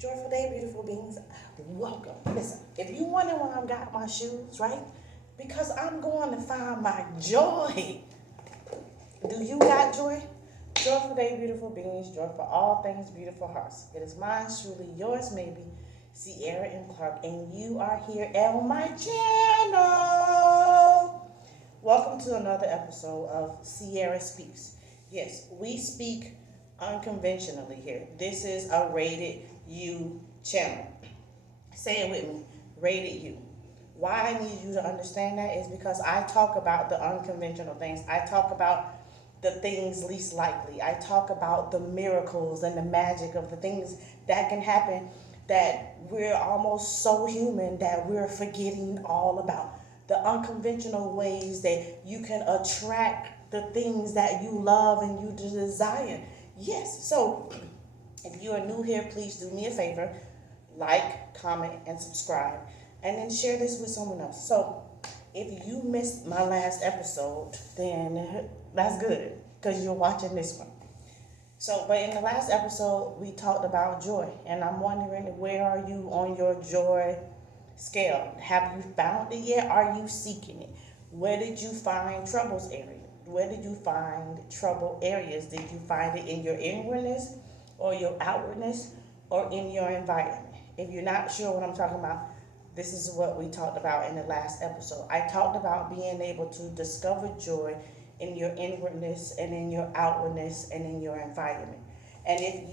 Joyful day, beautiful beings. Welcome. Listen, if you wonder why I've got my shoes, right? Because I'm going to find my joy. Do you got joy? Joyful day, beautiful beings. Joy for all things, beautiful hearts. It is mine, truly yours, maybe. Sierra and Clark, and you are here on my channel. Welcome to another episode of Sierra Speaks. Yes, we speak unconventionally here. This is a rated U channel. Say it with me, rated U. Why I need you to understand that is because I talk about the unconventional things. I talk about the things least likely. I talk about the miracles and the magic of the things that can happen that we're almost so human that we're forgetting all about. The unconventional ways that you can attract the things that you love and you desire. Yes, so if you are new here, please do me a favor, like, comment, and subscribe, and then share this with someone else. So if you missed my last episode, then that's good because you're watching this one. So, but in the last episode, we talked about joy, and I'm wondering, where are you on your joy scale? Have you found it yet? Are you seeking it? Where did you find troubles area? Where did you find trouble areas? Did you find it in your inwardness or your outwardness or in your environment? If you're not sure what I'm talking about, this is what we talked about in the last episode. I talked about being able to discover joy in your inwardness and in your outwardness and in your environment. And and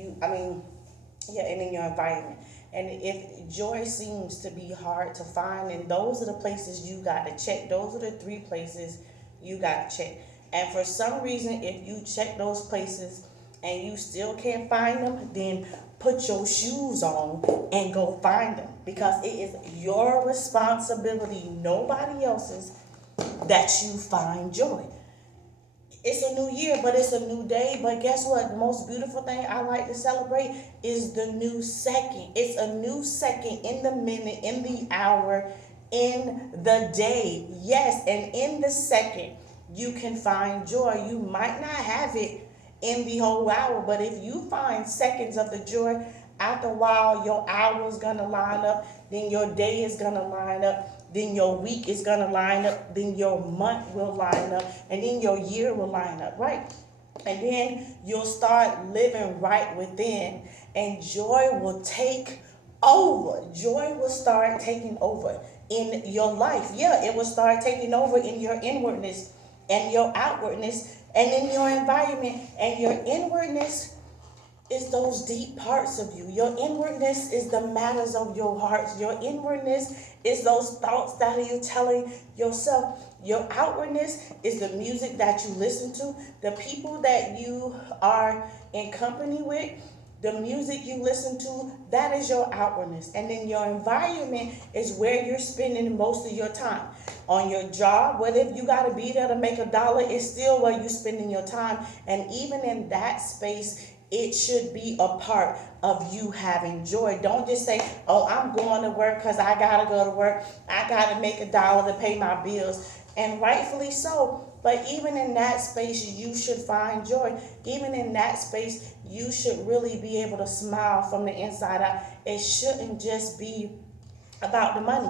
in your environment. And if joy seems to be hard to find, then those are the places you got to check. Those are the 3 places you got to check. And for some reason, if you check those places and you still can't find them, then put your shoes on and go find them. Because it is your responsibility, nobody else's, that you find joy. It's a new year, but it's a new day. But guess what? The most beautiful thing I like to celebrate is the new second. It's a new second in the minute, in the hour, in the day. Yes, and in the second, you can find joy. You might not have it in the whole hour, but if you find seconds of the joy, after a while, your hour is going to line up, then your day is going to line up, then your week is going to line up, then your month will line up, and then your year will line up, right? And then you'll start living right within, and joy will take over. Joy will start taking over in your life. Yeah, it will start taking over in your inwardness and your outwardness and in your environment. And your inwardness is those deep parts of you. Your inwardness is the matters of your heart. Your inwardness is those thoughts that you're telling yourself. Your outwardness is the music that you listen to, the people that you are in company with, the music you listen to. That is your outwardness. And then your environment is where you're spending most of your time. On your job, whether if you got to be there to make $1, it's still where you're spending your time. And even in that space, it should be a part of you having joy. Don't just say, oh, I'm going to work because I got to go to work. I got to make $1 to pay my bills. And rightfully so. But even in that space, you should find joy. Even in that space, you should really be able to smile from the inside out. It shouldn't just be about the money.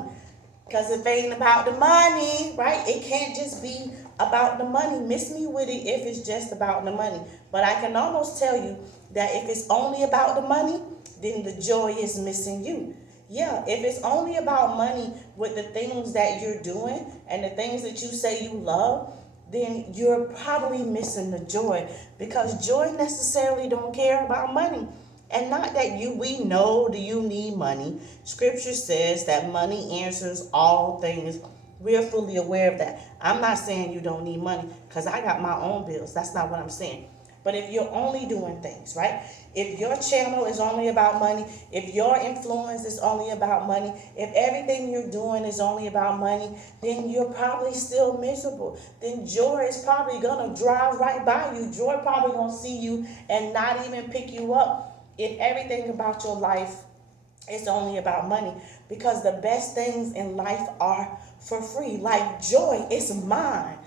Because if it ain't about the money, right? It can't just be about the money. Miss me with it if it's just about the money. But I can almost tell you that if it's only about the money, then the joy is missing you. Yeah, if it's only about money with the things that you're doing and the things that you say you love, then you're probably missing the joy. Because joy necessarily don't care about money. And not that we know that you need money. Scripture says that money answers all things. We're fully aware of that. I'm not saying you don't need money because I got my own bills. That's not what I'm saying. But if you're only doing things, right? If your channel is only about money, if your influence is only about money, if everything you're doing is only about money, then you're probably still miserable. Then joy is probably going to drive right by you. Joy probably going to see you and not even pick you up if everything about your life is only about money. Because the best things in life are for free. Like joy, it's mine.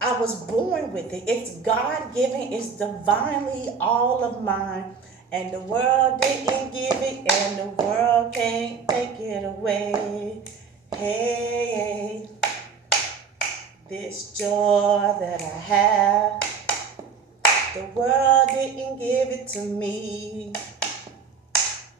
I was born with it. It's God-given. It's divinely all of mine. And the world didn't give it, and the world can't take it away. Hey, this joy that I have, the world didn't give it to me.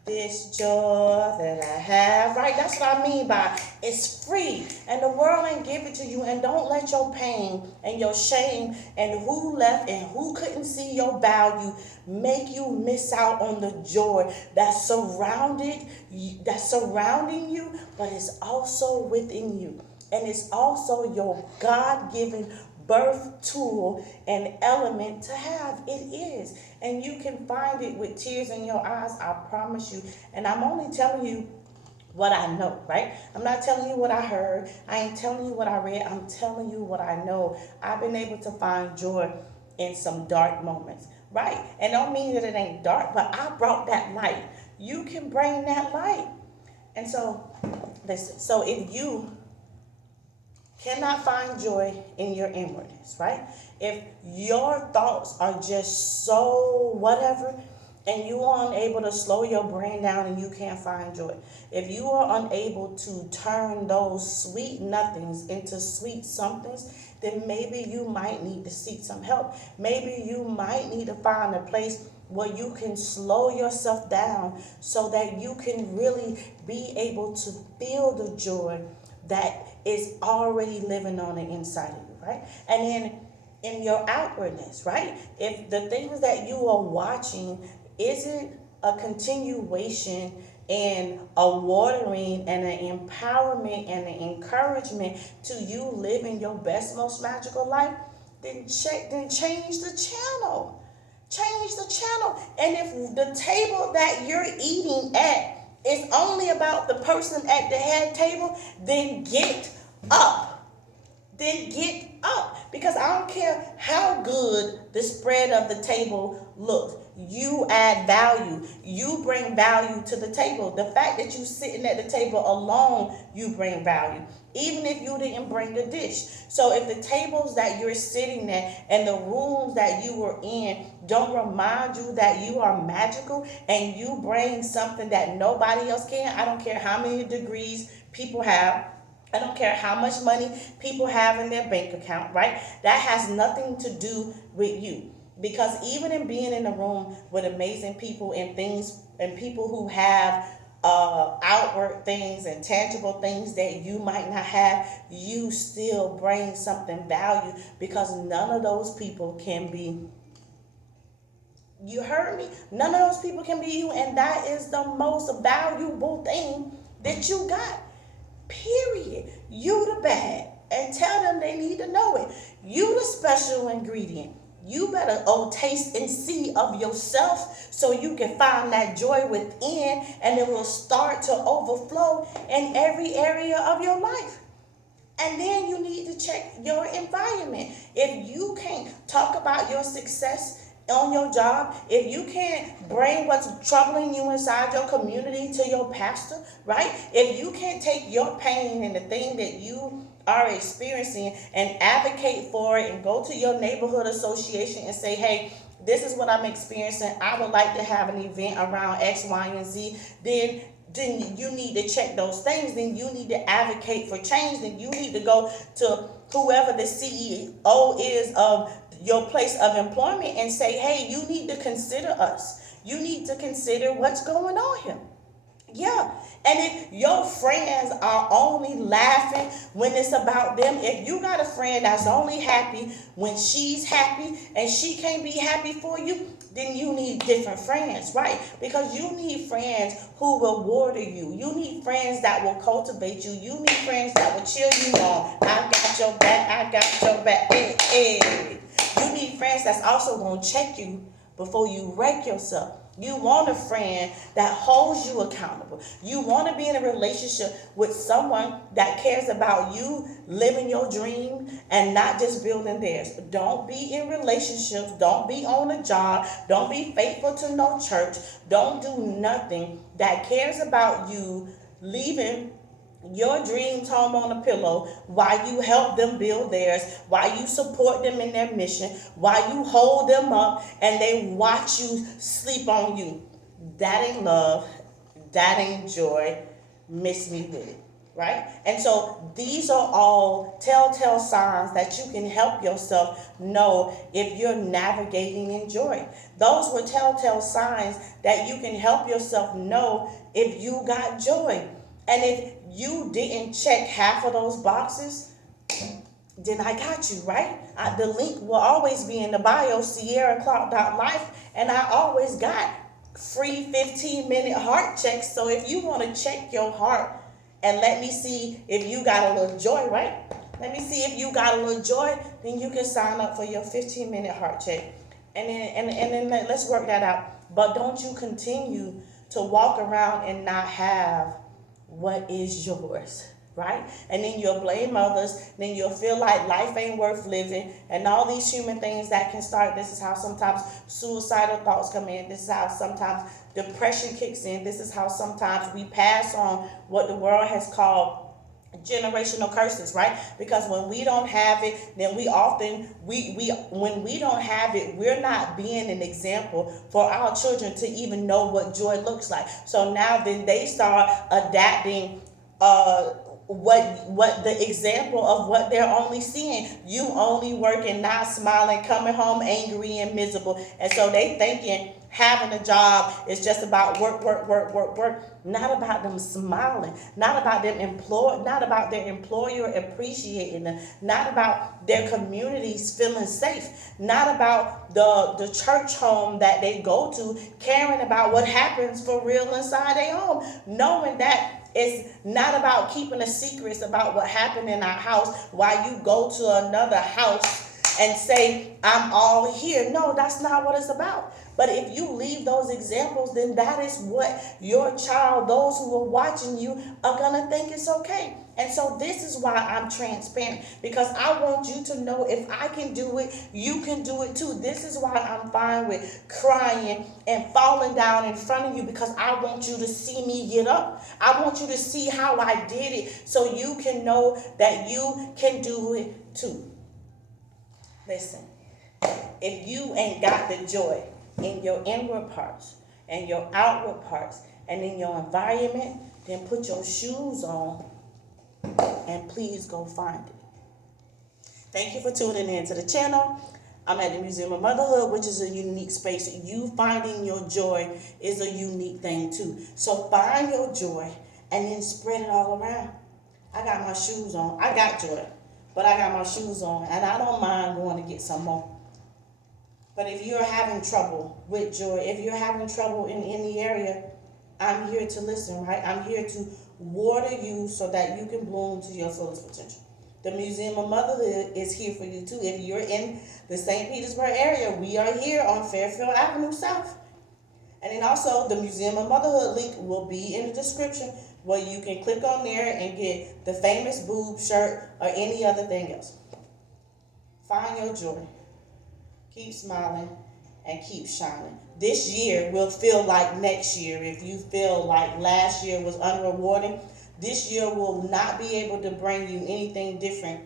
This joy that I have, right? That's what I mean by it's free. And the world ain't give it to you. And don't let your pain and your shame and who left and who couldn't see your value make you miss out on the joy that's surrounding you, but it's also within you. And it's also your God-given birth tool and element to have. It is. And you can find it with tears in your eyes, I promise you. And I'm only telling you what I know, right? I'm not telling you what I heard. I ain't telling you what I read. I'm telling you what I know. I've been able to find joy in some dark moments, right? And don't mean that it ain't dark, but I brought that light. You can bring that light. And so, listen, so if you cannot find joy in your inwardness, right? If your thoughts are just so whatever, and you are unable to slow your brain down and you can't find joy, if you are unable to turn those sweet nothings into sweet somethings, then maybe you might need to seek some help. Maybe you might need to find a place where you can slow yourself down so that you can really be able to feel the joy that is already living on the inside of you, right? And then in your outwardness, right? If the things that you are watching isn't a continuation and a watering and an empowerment and an encouragement to you living your best, most magical life, then change the channel. Change the channel. And if the table that you're eating at is only about the person at the head table, then get up. Then get up. Because I don't care how good the spread of the table looks. You add value. You bring value to the table. The fact that you sitting at the table alone, you bring value. Even if you didn't bring a dish. So if the tables that you're sitting at and the rooms that you were in don't remind you that you are magical and you bring something that nobody else can, I don't care how many degrees people have. I don't care how much money people have in their bank account, right? That has nothing to do with you. Because even in being in a room with amazing people and things and people who have outward things and tangible things that you might not have, you still bring something value because none of those people can be, you heard me? None of those people can be you, and that is the most valuable thing that you got. Period. You the bag. And tell them they need to know it. You the special ingredient. You better taste and see of yourself so you can find that joy within and it will start to overflow in every area of your life. And then you need to check your environment. If you can't talk about your success on your job, if you can't bring what's troubling you inside your community to your pastor, right? If you can't take your pain and the thing that you are experiencing and advocate for it and go to your neighborhood association and say, hey, this is what I'm experiencing. I would like to have an event around X, Y, and Z. Then you need to check those things. Then you need to advocate for change. Then you need to go to whoever the CEO is of your place of employment and say, hey, you need to consider us. You need to consider what's going on here. Yeah. And if your friends are only laughing when it's about them, if you got a friend that's only happy when she's happy and she can't be happy for you, then you need different friends, right? Because you need friends who will water you. You need friends that will cultivate you. You need friends that will cheer you on. I got your back. I got your back. Hey, hey. You need friends that's also going to check you before you wreck yourself. You want a friend that holds you accountable. You want to be in a relationship with someone that cares about you living your dream and not just building theirs. Don't be in relationships. Don't be on a job. Don't be faithful to no church. Don't do nothing that cares about you leaving your dreams home on a pillow while you help them build theirs, while you support them in their mission, while you hold them up and they watch you sleep on you. That ain't love. That ain't joy. Miss me with it. Right? And so these are all telltale signs that you can help yourself know if you're navigating in joy. Those were telltale signs that you can help yourself know if you got joy. And if you didn't check half of those boxes, then I got you, right? The link will always be in the bio, sierraclark.life, and I always got free 15-minute heart checks. So if you want to check your heart and let me see if you got a little joy, right? Let me see if you got a little joy, then you can sign up for your 15-minute heart check. And then let's work that out. But don't you continue to walk around and not have what is yours, right? And then you'll blame others, then you'll feel like life ain't worth living, and all these human things that can start. This is how sometimes suicidal thoughts come in. This is how sometimes depression kicks in. This is how sometimes we pass on what the world has called generational curses, right? Because when we don't have it, then we often we when we don't have it, we're not being an example for our children to even know what joy looks like. So now then they start adapting what the example of what they're only seeing. You only working, not smiling, coming home angry and miserable. And so they thinking having a job is just about work, work, work, work, work. Not about them smiling, not about them not about their employer appreciating them, not about their communities feeling safe, not about the church home that they go to caring about what happens for real inside their home, knowing that it's not about keeping the secrets about what happened in our house while you go to another house and say, I'm all here. No, that's not what it's about. But if you leave those examples, then that is what your child, those who are watching you, are going to think it's okay. And so this is why I'm transparent, because I want you to know if I can do it, you can do it too. This is why I'm fine with crying and falling down in front of you, because I want you to see me get up. I want you to see how I did it so you can know that you can do it too. Listen, if you ain't got the joy in your inward parts and your outward parts and in your environment, then put your shoes on and please go find it. Thank you for tuning in to the channel. I'm at the Museum of Motherhood, which is a unique space. You finding your joy is a unique thing too. So find your joy and then spread it all around. I got my shoes on. I got joy, but I got my shoes on, and I don't mind going to get some more. But if you're having trouble with joy, if you're having trouble in any area, I'm here to listen, right? I'm here to water you so that you can bloom to your fullest potential. The Museum of Motherhood is here for you too. If you're in the St. Petersburg area, we are here on Fairfield Avenue South. And then also the Museum of Motherhood link will be in the description, where you can click on there and get the famous boob shirt or any other thing else. Find your joy. Keep smiling and keep shining. This year will feel like next year. If you feel like last year was unrewarding, this year will not be able to bring you anything different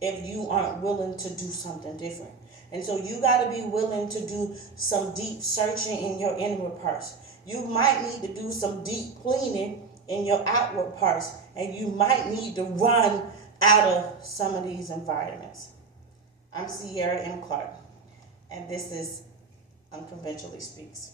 if you aren't willing to do something different. And so you got to be willing to do some deep searching in your inward parts. You might need to do some deep cleaning in your outward parts, and you might need to run out of some of these environments. I'm Sierra M. Clark, and this is Unconventionally Speaks.